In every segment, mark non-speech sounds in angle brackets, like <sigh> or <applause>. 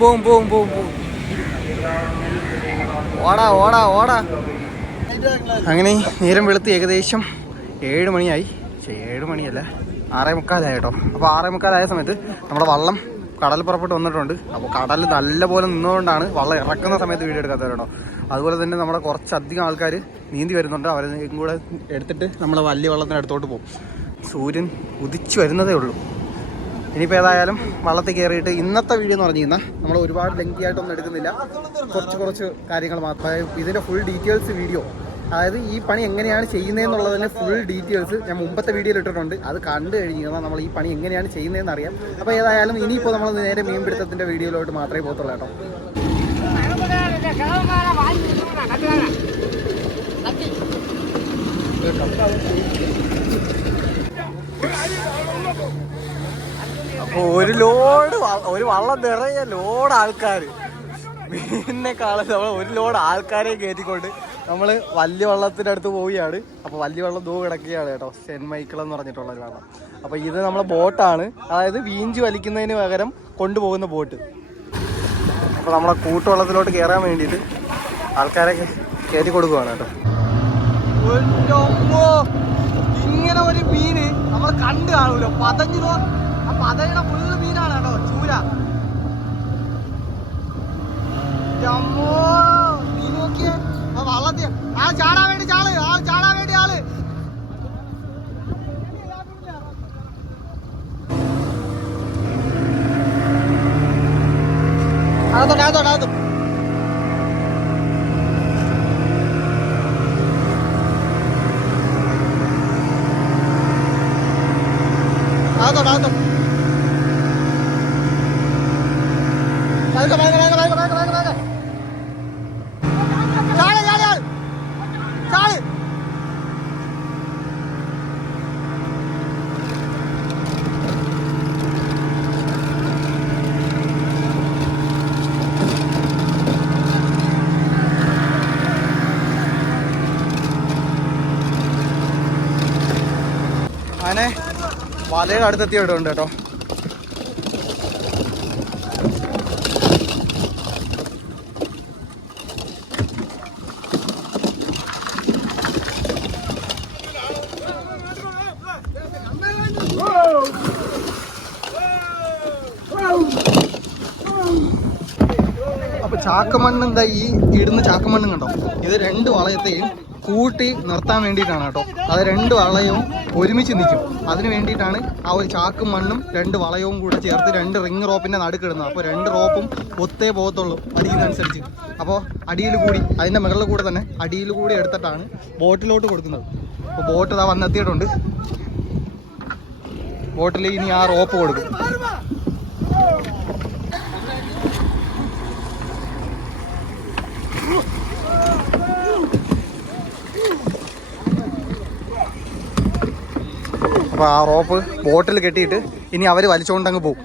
പോവും പോവും പോവും പോവും. ഓടാ ഓടാ ഓടാ. അങ്ങനെ നേരം വെളുത്ത് ഏകദേശം ഏഴ് മണിയായി. ഏഴ് മണിയല്ല ആറേ മുക്കാലായി കേട്ടോ അപ്പോൾ ആറേ മുക്കാലായ സമയത്ത് നമ്മുടെ വള്ളം കടൽ പുറപ്പെട്ട് വന്നിട്ടുണ്ട്. അപ്പോൾ കടൽ നല്ലപോലെ നിന്നുകൊണ്ടാണ് വള്ളം ഇറക്കുന്ന സമയത്ത് വീഡിയോ എടുക്കാത്തത് കേട്ടോ. അതുപോലെ തന്നെ നമ്മുടെ കുറച്ചധികം ആൾക്കാർ നീന്തി വരുന്നുണ്ട്. അവരെ കൂടെ എടുത്തിട്ട് നമ്മളെ വലിയ വള്ളത്തിന് അടുത്തോട്ട് പോകും. സൂര്യൻ ഉദിച്ചു വരുന്നതേ ഉള്ളൂ. ഇനിയിപ്പോൾ ഏതായാലും വള്ളത്തിൽ കയറിയിട്ട് ഇന്നത്തെ വീഡിയോ എന്ന് പറഞ്ഞു കഴിഞ്ഞാൽ നമ്മൾ ഒരുപാട് ലെങ്തി ആയിട്ടൊന്നും എടുക്കുന്നില്ല. കുറച്ച് കുറച്ച് കാര്യങ്ങൾ മാത്രമേ ഇതിന്റെ ഫുൾ ഡീറ്റെയിൽസ് വീഡിയോ അതായത് ഈ പണി എങ്ങനെയാണ് ചെയ്യുന്നതെന്നുള്ളതിന്റെ ഫുൾ ഡീറ്റെയിൽസ് ഞാൻ മുമ്പത്തെ വീഡിയോയിൽ ഇട്ടിട്ടുണ്ട്. അത് കണ്ടു കഴിഞ്ഞ് കഴിഞ്ഞാൽ നമ്മൾ ഈ പണി എങ്ങനെയാണ് ചെയ്യുന്നതെന്ന് അറിയാം. അപ്പോൾ ഏതായാലും ഇനിയിപ്പോൾ നമ്മൾ നേരെ മീൻപിടുത്തത്തിന്റെ വീഡിയോയിലോട്ട് മാത്രമേ പോകത്തുള്ളൂ കേട്ടോ. ഒരു ലോഡ് ഒരു വള്ളം നിറയെ ലോഡ് ആൾക്കാർ കാണാൻ നമ്മൾ ഒരു ലോഡ് ആൾക്കാരെ കയറ്റിക്കൊണ്ട് നമ്മൾ വലിയ വള്ളത്തിന്റെ അടുത്ത് പോവുകയാണ്. അപ്പോൾ വലിയ വള്ളം ദൂ കിടക്കുകയാണ് കേട്ടോ. സെന്റ് മൈക്കിൾ എന്ന് പറഞ്ഞിട്ടുള്ള ഒരു വള്ളം. അപ്പോൾ ഇത് നമ്മളെ ബോട്ടാണ്. അതായത് വീഞ്ചി വലിക്കുന്നതിന് പകരം കൊണ്ടുപോകുന്ന ബോട്ട്. അപ്പോൾ നമ്മളെ കൂട്ടുവള്ളത്തിലോട്ട് കയറാൻ വേണ്ടിയിട്ട് ആൾക്കാരെ കയറ്റി കൊടുക്കുവാണ് കേട്ടോ. ഇങ്ങനെ ഒരു മീന് നമ്മൾ കണ്ടു കാണൂലോ? പതഞ്ഞു ആ പതയുടെ ഫുള്ള് മീനാണ് കേട്ടോ ചൂര. ആ ചാടാൻ വേണ്ടി ചാൾ ആ ചാടാൻ വേണ്ടി ആൾ. അകത്തോട്ട് പതുക്കെ പതുക്കെ പതുക്കെ പതുക്കെ പതുക്കെ പതുക്കെ പതുക്കെ ചാട് ചാട് ചാട് ചാട് അങ്ങനെ വലയുടെ അടുത്തെത്തിയിട്ടുണ്ട് കേട്ടോ. അപ്പൊ ചാക്കമണ്ണ് എന്താ ഈ ഇടുന്ന ചാക്കമണ്ണും കണ്ടോ? ഇത് രണ്ട് വളയത്തെയും കൂട്ടി നിർത്താൻ വേണ്ടിയിട്ടാണ് കേട്ടോ. അത് രണ്ട് വളയവും ഒരുമിച്ച് നിൽക്കും. അതിന് വേണ്ടിയിട്ടാണ് ആ ഒരു ചാക്കും മണ്ണും രണ്ട് വളയവും കൂടെ ചേർത്ത് രണ്ട് റിംഗ് റോപ്പിന്റെ നടുക്കിടുന്നത് അപ്പോൾ രണ്ട് റോപ്പും ഒത്തേ പോകത്തുള്ളൂ അടിയുന്നതനുസരിച്ച് അപ്പോൾ അടിയിൽ കൂടി അതിന്റെ മുകളിൽ കൂടെ തന്നെ അടിയിൽ കൂടി എടുത്തിട്ടാണ് ബോട്ടിലോട്ട് കൊടുക്കുന്നത്. അപ്പോൾ ബോട്ട് ഇതാ വന്നെത്തിയിട്ടുണ്ട്. ബോട്ടിൽ ഇനി ആ റോപ്പ് കൊടുക്കും. അപ്പോൾ ആ റോപ്പ് ബോട്ടിൽ കെട്ടിയിട്ട് ഇനി അവർ വലിച്ചുകൊണ്ടങ്ങ് പോകും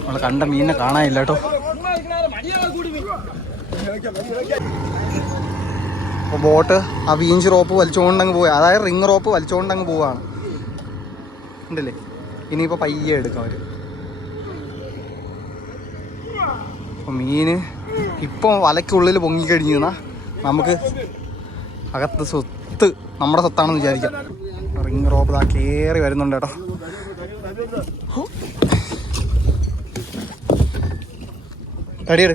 നമ്മൾ കണ്ട മീനിനെ കാണാനില്ല കേട്ടോ. അപ്പോൾ ബോട്ട് ആ വീഞ്ച് റോപ്പ് വലിച്ചുകൊണ്ടങ്ങ് പോവുക അതായത് റിങ് റോപ്പ് വലിച്ചുകൊണ്ടങ്ങ് പോവുകയാണ്. ഉണ്ടല്ലേ? ഇനിയിപ്പോൾ പയ്യെ എടുക്കാം അപ്പോൾ മീന് ഇപ്പം വലയ്ക്കുള്ളിൽ പൊങ്ങിക്കഴിഞ്ഞാൽ നമുക്ക് അകത്ത് സ്വത്ത് നമ്മുടെ സ്വത്താണെന്ന് വിചാരിക്കാം. റിങ് റോപ്പ് ഇതാ കയറി വരുന്നുണ്ട് കേട്ടോ. തടിയെട്.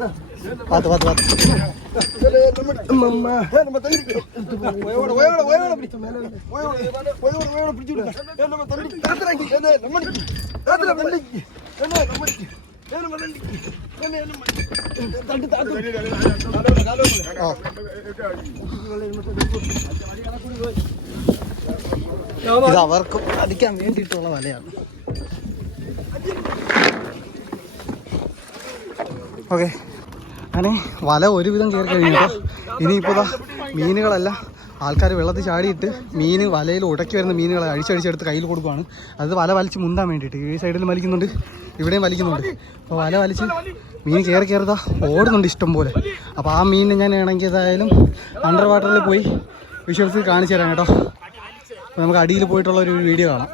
പാത്ത് പാത്ത് പാത്ത് ആ. ഇത് അവർക്കും അടിക്കാൻ വേണ്ടിയിട്ടുള്ള വലയാണ്. ഓക്കെ. അങ്ങനെ വല ഒരുവിധം കയറി കഴിഞ്ഞപ്പോൾ ഇനിയിപ്പോൾ മീനുകളല്ല ആൾക്കാർ വെള്ളത്തിൽ ചാടിയിട്ട് മീൻ വലയിൽ ഉടക്കി വരുന്ന മീനുകളെ അഴിച്ചടിച്ചെടുത്ത് കയ്യിൽ കൊടുക്കുകയാണ് അത് വല വലിച്ച് മുന്താൻ വേണ്ടിയിട്ട്. ഈ സൈഡിൽ വലിക്കുന്നുണ്ട് ഇവിടെയും വലിക്കുന്നുണ്ട്. അപ്പോൾ വല വലിച്ച് മീൻ കയറി കയറുതാ ഓടുന്നുണ്ട് ഇഷ്ടം പോലെ. അപ്പോൾ ആ മീനിനെ ഞാൻ ഇണങ്ങി ഏതായാലും അണ്ടർ വാട്ടറിൽ പോയി വിഷ്വൽസ് കാണിച്ചു തരാം കേട്ടോ. അപ്പോൾ നമുക്ക് അടിയിൽ പോയിട്ടുള്ള ഒരു വീഡിയോ കാണാം.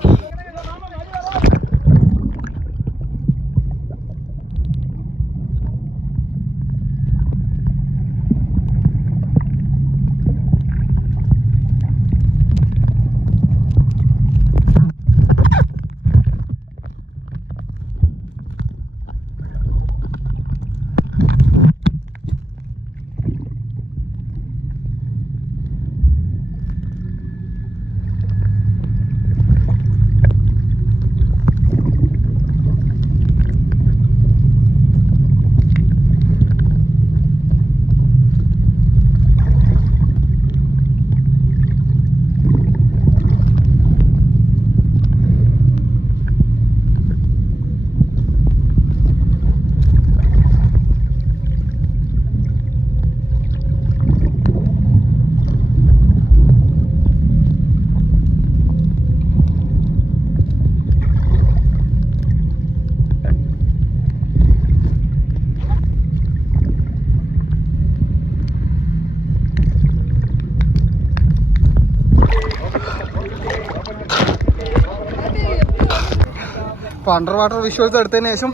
അപ്പോൾ അണ്ടർ വാട്ടർ വിഷ്വൽസ് എടുത്തതിന് ശേഷം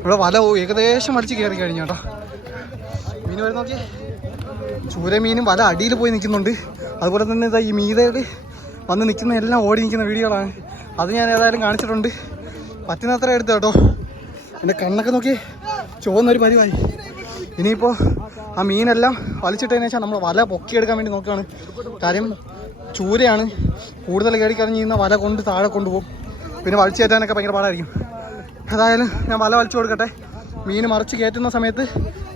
ഇവിടെ വല ഏകദേശം അടിച്ച് കയറി കഴിഞ്ഞു കേട്ടോ. മീൻ വരുന്ന നോക്കി ചൂര മീനും വല അടിയിൽ പോയി നിൽക്കുന്നുണ്ട്. അതുപോലെ തന്നെ ഇതാ ഈ മീതയിൽ വന്ന് നിൽക്കുന്ന എല്ലാം ഓടി നിൽക്കുന്ന വീഡിയോകളാണ്. അത് ഞാൻ ഏതായാലും കാണിച്ചിട്ടുണ്ട്. പറ്റുന്നത്ര എടുത്തു കേട്ടോ. എന്റെ കണ്ണൊക്കെ നോക്കി ചുവന്നൊരു പരിവായി. ഇനിയിപ്പോൾ ആ മീനെല്ലാം വലിച്ചിട്ടതിന് ശേഷം നമ്മൾ വല പൊക്കിയെടുക്കാൻ വേണ്ടി നോക്കുകയാണ്. കാര്യം ചൂരയാണ്. കൂടുതൽ കയറിക്കറിഞ്ഞ് ചെയ്യുന്ന വല കൊണ്ട് താഴെ കൊണ്ടുപോകും. പിന്നെ വലിച്ചു കയറ്റാനൊക്കെ ഭയങ്കര പാടായിരിക്കും. ഏതായാലും ഞാൻ വല വലിച്ചു കൊടുക്കട്ടെ. മീൻ മറിച്ച് കയറ്റുന്ന സമയത്ത്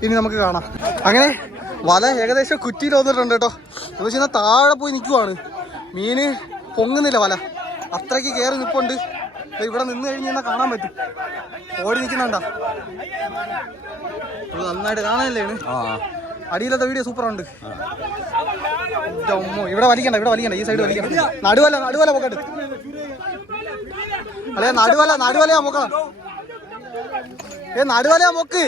ഇനി നമുക്ക് കാണാം. അങ്ങനെ വല ഏകദേശം കുറ്റിയിൽ വന്നിട്ടുണ്ട് കേട്ടോ. എന്ന് വെച്ചാൽ താഴെ പോയി നിൽക്കുവാണ്. മീന് പൊങ്ങുന്നില്ല വല. അത്രയ്ക്ക് കയറി നിൽപ്പുണ്ട് ഇവിടെ നിന്ന് കഴിഞ്ഞ് കഴിഞ്ഞാൽ കാണാൻ പറ്റും. ഓടി നിൽക്കുന്നുണ്ടാ? നന്നായിട്ട് കാണാനല്ലേ? അടിയിലത്തെ വീഡിയോ സൂപ്പർ ഉണ്ട് ഇവിടെ വലിക്കണ്ട ഇവിടെ വലിക്കണ്ട. ഈ സൈഡ് വലിക്കണ്ട. നടുവല നടുവല പൊക്കട്ട്. അല്ലേ നടുവല നടുവലയാ പൊക്കണം ഏ നടുവലയാ പൊക്ക്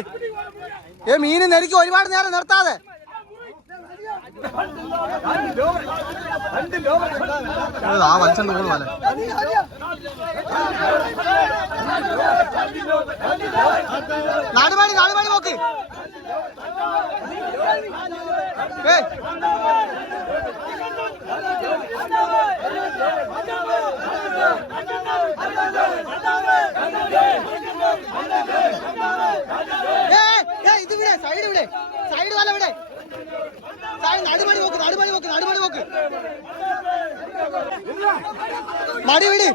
ഏ മീന് നെരിക്ക് ഒരുപാട് നേരം നിർത്താതെ ആ വലിച്ചണ്ട് പോണു വല നാടുപാടി നാടുപാടി നോക്ക് ഏയ് ഏയ്, ഏയ്, ഇത് വിടെ സൈഡ് വിടെ സൈഡ് വല ഇവിടെ? നടുമണി നോക്ക് നടുമണി നോക്ക് നടുമണി നോക്ക്. മടി വിട്.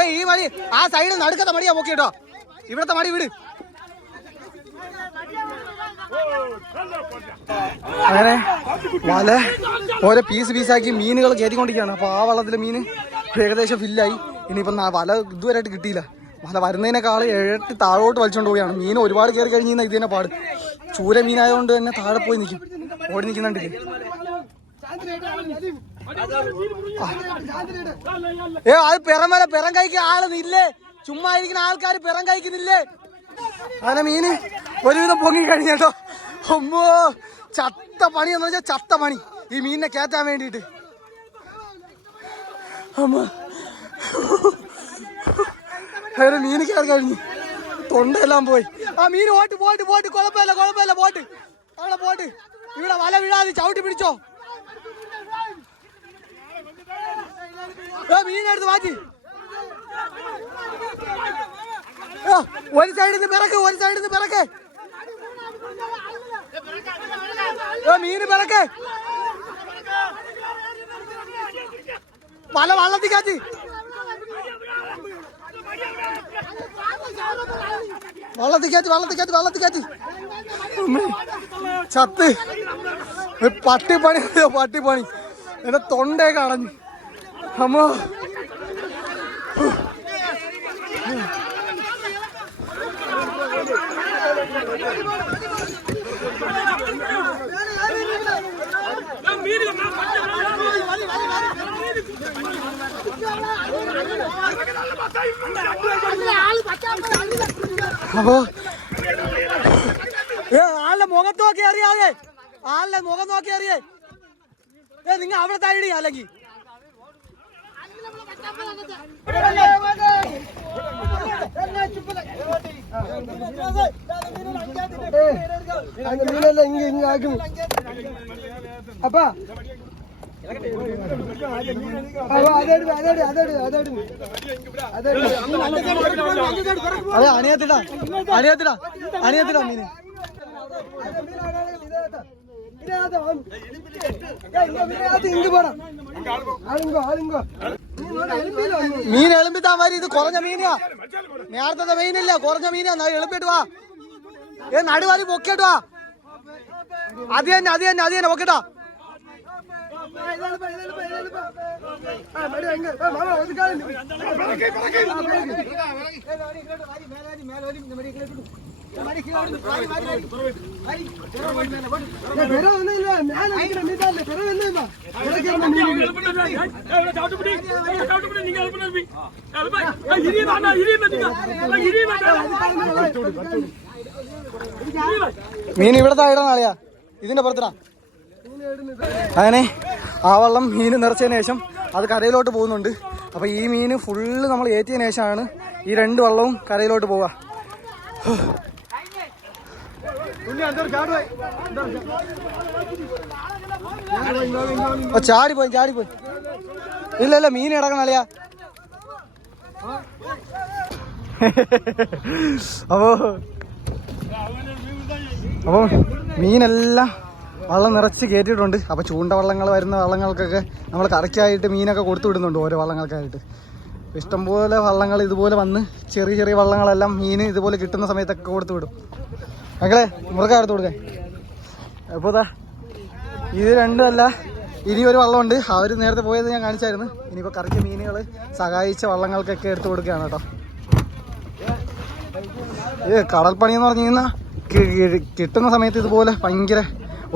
ഏയ് ഈ മടി ആ സൈഡിൽ നടുക്കത്തെ മടിയാ കേട്ടോ. ഇവിടത്തെ മടി വിട്. അങ്ങനെ വല. ഓരോ പീസ് പീസാക്കി മീനുകൾ കയറ്റിക്കൊണ്ടിരിക്കുകയാണ്. അപ്പോൾ ആ വള്ളത്തിലെ മീൻ ഏകദേശം ഫില്ലായി. ഇനിയിപ്പം വല ഇതുവരെയായിട്ട് കിട്ടിയില്ല. വല വരുന്നതിനേക്കാൾ ഏഴട്ട് താഴോട്ട് വലിച്ചുകൊണ്ട് പോവുകയാണ്. മീൻ ഒരുപാട് കയറി കഴിഞ്ഞ് ഇത് തന്നെ പാട്. ചൂര മീനായതുകൊണ്ട് തന്നെ താഴെ പോയി നിൽക്കും ഓടി നിൽക്കുന്നുണ്ട് ഏ അത് പിറം വല പിറം കഴിക്കുന്ന ആളൊന്നില്ലേ ചുമ്മാ ഇരിക്കുന്ന ആൾക്കാർ പിറം കഴിക്കുന്നില്ലേ? അങ്ങനെ മീന് ഒരുവിധം പൊങ്ങി കഴിഞ്ഞോ അമ്മോ ചത്ത പണി എന്ന് വെച്ചാൽ ചത്ത പണി. ഈ മീനിനെ കയറ്റാൻ വേണ്ടിയിട്ട്. അമ്മ. അങ്ങനെ മീന് കയറി കഴിഞ്ഞു. തൊണ്ടയെല്ലാം പോയി. ആ മീൻ പോട്ട് പോട്ട് പോട്ട് കുഴപ്പമില്ല കുഴപ്പമില്ല. പോട്ട് അവിടെ പോട്ട് ഇവിടെ വല വീഴാതെ ചവിട്ടി പിടിച്ചോ. മീനെടുത്ത് മാറ്റി. ഒരു സൈഡിൽ നിന്ന് പിറക്ക് ഒരു സൈഡിൽ നിന്ന് പിറക്ക്. മീന് പിറക്ക്. പല വള്ളത്തിൽ കാച്ചി വള്ളത്തിൽ കാച്ചി വള്ളത്തിൽ കാച്ചി വള്ളത്തിൽ കാച്ചി ചത്ത്. പട്ടിപ്പണി പട്ടിപ്പണി. എന്റെ തൊണ്ടേ കളഞ്ഞു അമ്മോ. അപ്പോ? ഏ ആളുടെ മുഖത്ത് നോക്കി അറിയാതെ ആളുടെ മുഖം നോക്കി അറിയേ ഏ നിങ്ങൾ അവിടെ താഴെ അല്ലെങ്കിൽ. അപ്പാ അതെ അനിയത്തിടാ. അനിയത്തിടാ. അനിയത്തിടാ മീന്. മീൻ എളുമ്പിത്താ മാതിരി ഇത് കുറഞ്ഞ മീനാ. നേരത്തെ മീനില്ല കുറഞ്ഞ മീനാ. എളുമ്പിട്ട് വാ. ഏ നടുവാരി പൊക്കിയിട്ടുവാ വാ. അത് തന്നെ അത് തന്നെ അത് തന്നെ പൊക്കിട്ടാ. മീൻ ഇവിടെ താഴെ നാളെയാ ഇതിന്റെ പുറത്തിനാ അങ്ങനെ. ആ വള്ളം മീൻ നിറച്ചതിന് ശേഷം അത് കരയിലോട്ട് പോകുന്നുണ്ട്. അപ്പൊ ഈ മീൻ ഫുള്ള് നമ്മൾ ഏറ്റിയതിന് ശേഷമാണ് ഈ രണ്ട് വള്ളവും കരയിലോട്ട് പോവുക. പോയി ചാടിപ്പോയി ചാടിപ്പോയി. ഇല്ല ഇല്ല മീൻ കിടക്കണം അപ്പോ അപ്പോ അപ്പോൾ മീനെല്ലാം വള്ളം നിറച്ച് കയറ്റിയിട്ടുണ്ട് അപ്പോൾ ചൂണ്ട വള്ളങ്ങൾ വരുന്ന വള്ളങ്ങൾക്കൊക്കെ നമ്മൾ കറക്റ്റായിട്ട് മീനൊക്കെ കൊടുത്തു വിടുന്നുണ്ട് ഓരോ വള്ളങ്ങൾക്കായിട്ട്. ഇഷ്ടംപോലെ വള്ളങ്ങൾ ഇതുപോലെ വന്ന് ചെറിയ ചെറിയ വള്ളങ്ങളെല്ലാം മീൻ ഇതുപോലെ കിട്ടുന്ന സമയത്തൊക്കെ കൊടുത്തു വിടും. മക്കളെ മുറുക്ക എടുത്തു കൊടുക്കാൻ? അപ്പോൾ ഇത് രണ്ടുമല്ല ഇനി ഒരു വള്ളമുണ്ട്. അവർ നേരത്തെ പോയത് ഞാൻ കാണിച്ചായിരുന്നു. ഇനിയിപ്പോൾ കറക്റ്റ് മീനുകൾ സഹായിച്ച വള്ളങ്ങൾക്കൊക്കെ എടുത്തു കൊടുക്കുകയാണ് കേട്ടോ. ഏ കടൽപ്പണി എന്ന് പറഞ്ഞു കഴിഞ്ഞാൽ കിട്ടുന്ന സമയത്ത് ഇതുപോലെ ഭയങ്കര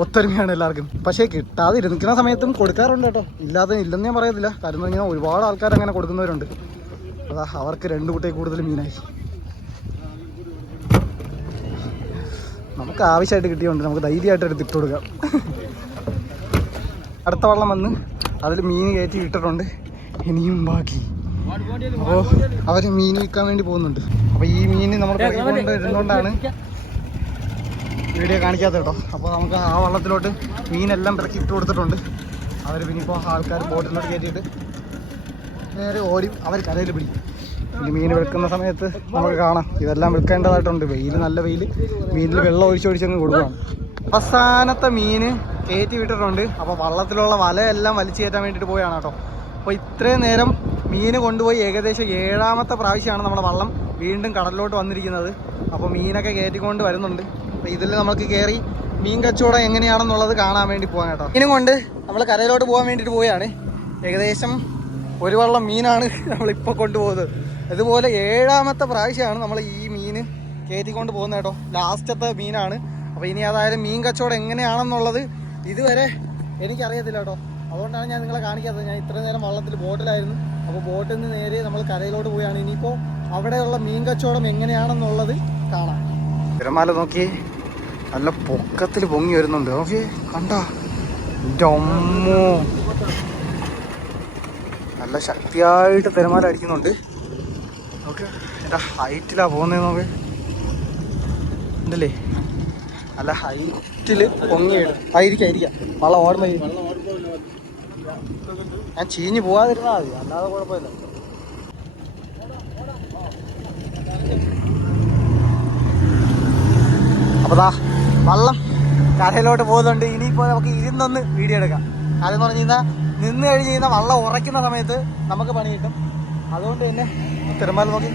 ഒത്തൊരുമയാണ് എല്ലാവർക്കും. പക്ഷേ കിട്ടാതെ ഇരുന്നിക്കുന്ന സമയത്തും കൊടുക്കാറുണ്ട് കേട്ടോ. ഇല്ലാതെ ഇല്ലെന്ന് ഞാൻ പറയത്തില്ല. കാര്യം ഇങ്ങനെ ഒരുപാട് ആൾക്കാർ അങ്ങനെ കൊടുക്കുന്നവരുണ്ട്. അതാ അവർക്ക് രണ്ട് കുട്ടിയെ കൂടുതൽ മീനായി. നമുക്ക് ആവശ്യമായിട്ട് കിട്ടിയോണ്ട് നമുക്ക് ധൈര്യമായിട്ട് എടുത്തിട്ട് കൊടുക്കാം. അടുത്ത വള്ളം വന്ന് അതിൽ മീൻ കയറ്റി ഇട്ടിട്ടുണ്ട്. ഇനിയും ബാക്കി. അപ്പോൾ അവർ മീൻ വിൽക്കാൻ വേണ്ടി പോകുന്നുണ്ട്. അപ്പോൾ ഈ മീൻ നമ്മൾ കൊണ്ട് ഇരുന്നുകൊണ്ടാണ് വീഡിയോ കാണിക്കാത്ത കേട്ടോ. അപ്പോൾ നമുക്ക് ആ വള്ളത്തിലോട്ട് മീനെല്ലാം ഇറക്കി ഇട്ട് കൊടുത്തിട്ടുണ്ട്. അവർ പിന്നെ ഇപ്പോൾ ആൾക്കാർ ബോട്ടിലോട്ട് കയറ്റിയിട്ട് നേരെ ഓടി അവർ കരയിൽ പിടിക്കും. ഇനി മീൻ വിൽക്കുന്ന സമയത്ത് നമുക്ക് കാണാം. ഇതെല്ലാം വിൽക്കേണ്ടതായിട്ടുണ്ട്. വെയിൽ നല്ല വെയിൽ മീനിൽ വെള്ളം ഒഴിച്ചൊഴിച്ചങ്ങ് കൊടുക്കണം അവസാനത്തെ മീന് കയറ്റി വിട്ടിട്ടുണ്ട്. അപ്പോൾ വള്ളത്തിലുള്ള വലയെല്ലാം വലിച്ചു കയറ്റാൻ വേണ്ടിയിട്ട് പോയാണ് കേട്ടോ. അപ്പോൾ ഇത്രയും നേരം മീന് കൊണ്ടുപോയി ഏകദേശം ഏഴാമത്തെ പ്രാവശ്യമാണ് നമ്മുടെ വള്ളം വീണ്ടും കടലിലോട്ട് വന്നിരിക്കുന്നത്. അപ്പോൾ മീനൊക്കെ കയറ്റിക്കൊണ്ട് വരുന്നുണ്ട്. അപ്പോൾ ഇതിൽ നമുക്ക് കയറി മീൻ കച്ചവടം എങ്ങനെയാണെന്നുള്ളത് കാണാൻ വേണ്ടി പോകാൻ കേട്ടോ. ഇതിനും കൊണ്ട് നമ്മൾ കരയിലോട്ട് പോകാൻ വേണ്ടിട്ട് പോവുകയാണ്. ഏകദേശം ഒരു വള്ളം മീനാണ് <laughs> നമ്മളിപ്പോൾ കൊണ്ടുപോകുന്നത്. അതുപോലെ ഏഴാമത്തെ പ്രാവശ്യമാണ് നമ്മൾ ഈ മീൻ കയറ്റിക്കൊണ്ട് പോകുന്നത് കേട്ടോ. ലാസ്റ്റത്തെ മീനാണ്. അപ്പോൾ ഇനി അതായാലും മീൻ കച്ചവടം എങ്ങനെയാണെന്നുള്ളത് ഇതുവരെ എനിക്കറിയത്തില്ല കേട്ടോ. അതുകൊണ്ടാണ് ഞാൻ നിങ്ങളെ കാണിക്കാത്തത്. ഞാൻ ഇത്ര നേരം വള്ളത്തിൽ ബോട്ടിലായിരുന്നു. അപ്പോൾ ബോട്ടിൽ നിന്ന് നേരെ നമ്മൾ കരയിലോട്ട് പോവുകയാണ്. ഇനിയിപ്പോൾ അവിടെയുള്ള മീൻ കച്ചവടം എങ്ങനെയാണെന്നുള്ളത് കാണാം. തിരമാല നോക്കി. നല്ല പൊക്കത്തിൽ പൊങ്ങി വരുന്നുണ്ട്. ഓക്കെ കണ്ടോ? അമ്മോ. നല്ല ശക്തിയായിട്ട് തിരമാല അടിക്കുന്നുണ്ട്. ഓക്കെ എന്റെ ഹൈറ്റിലാ പോകുന്നത് നോക്ക്. ഉണ്ടല്ലേ നല്ല ഹൈറ്റിൽ പൊങ്ങിയിടും ആയിരിക്കാം ആയിരിക്കാം വള്ളം ഓടുമ്പോ ഞാൻ ചീഞ്ഞ് പോവാതിരുന്നാ മതി. അല്ലാതെ കുഴപ്പമില്ല. അപ്പതാ വള്ളം കരയിലോട്ട് പോകുന്നുണ്ട്. ഇനിയിപ്പോൾ നമുക്ക് ഇരുന്നൊന്ന് വീഡിയോ എടുക്കാം. കാര്യം പറഞ്ഞു കഴിഞ്ഞാൽ നിന്ന് കഴിഞ്ഞ് കഴിഞ്ഞാൽ വള്ളം ഉറയ്ക്കുന്ന സമയത്ത് നമുക്ക് പണി കിട്ടും. അതുകൊണ്ട് തന്നെ തിരുമാല നോക്കി.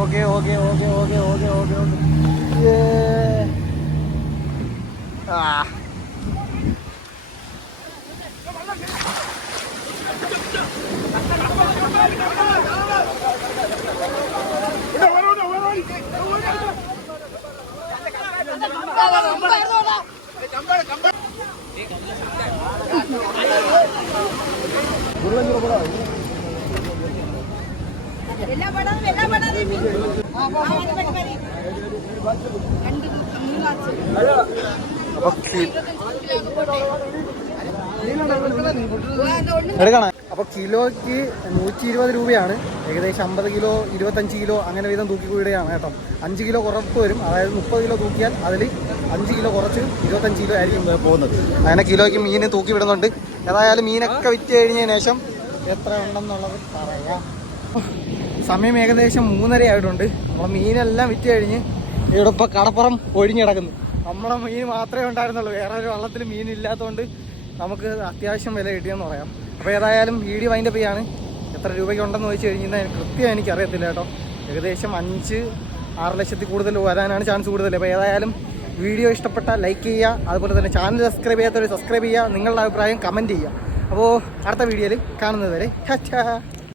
Okay okay okay okay okay okay okay. ആ. എടുക്കണം. അപ്പൊ കിലോയ്ക്ക് നൂറ്റി ഇരുപത് രൂപയാണ്. ഏകദേശം അമ്പത് കിലോ ഇരുപത്തഞ്ച് കിലോ അങ്ങനെ വീതം തൂക്കി കൂടിയാണ് കേട്ടോ. അഞ്ച് കിലോ കുറപ്പ് വരും. അതായത് മുപ്പത് കിലോ തൂക്കിയാൽ അതിൽ അഞ്ച് കിലോ കുറച്ച് ഇരുപത്തഞ്ച് കിലോ ആയിരിക്കും പോകുന്നത്. അങ്ങനെ കിലോയ്ക്ക് മീൻ തൂക്കി വിടുന്നുണ്ട്. ഏതായാലും മീനൊക്കെ വിറ്റ് കഴിഞ്ഞതിന് ശേഷം എത്ര ഉണ്ടെന്നുള്ളത് പറയാം. സമയം ഏകദേശം മൂന്നര ആയിട്ടുണ്ട്. നമ്മളെ മീനെല്ലാം വിറ്റ് കഴിഞ്ഞ് ഇവിടെ ഇപ്പോൾ കടപ്പുറം ഒഴിഞ്ഞു കിടക്കുന്നു. നമ്മളെ മീൻ മാത്രമേ ഉണ്ടായിരുന്നുള്ളൂ. വേറെ ഒരു വള്ളത്തിൽ മീൻ ഇല്ലാത്തതുകൊണ്ട് നമുക്ക് അത്യാവശ്യം വില കിട്ടിയെന്ന് പറയാം. അപ്പോൾ ഏതായാലും വീഡിയോ അതിന്റെ ചെയ്യാണ് എത്ര രൂപയ്ക്ക് ഉണ്ടെന്ന് ചോദിച്ചു കഴിഞ്ഞാൽ കൃത്യം എനിക്കറിയത്തില്ല കേട്ടോ. ഏകദേശം അഞ്ച് ആറ് ലക്ഷത്തിൽ കൂടുതൽ വരാനാണ് ചാൻസ് കൂടുതൽ. അപ്പോൾ ഏതായാലും വീഡിയോ ഇഷ്ടപ്പെട്ടാൽ ലൈക്ക് ചെയ്യുക അതുപോലെ തന്നെ ചാനൽ സബ്സ്ക്രൈബ് ചെയ്യാത്തവർ സബ്സ്ക്രൈബ് ചെയ്യുക നിങ്ങളുടെ അഭിപ്രായം കമന്റ് ചെയ്യുക. അപ്പോൾ അടുത്ത വീഡിയോയിൽ കാണുന്നത് വരെ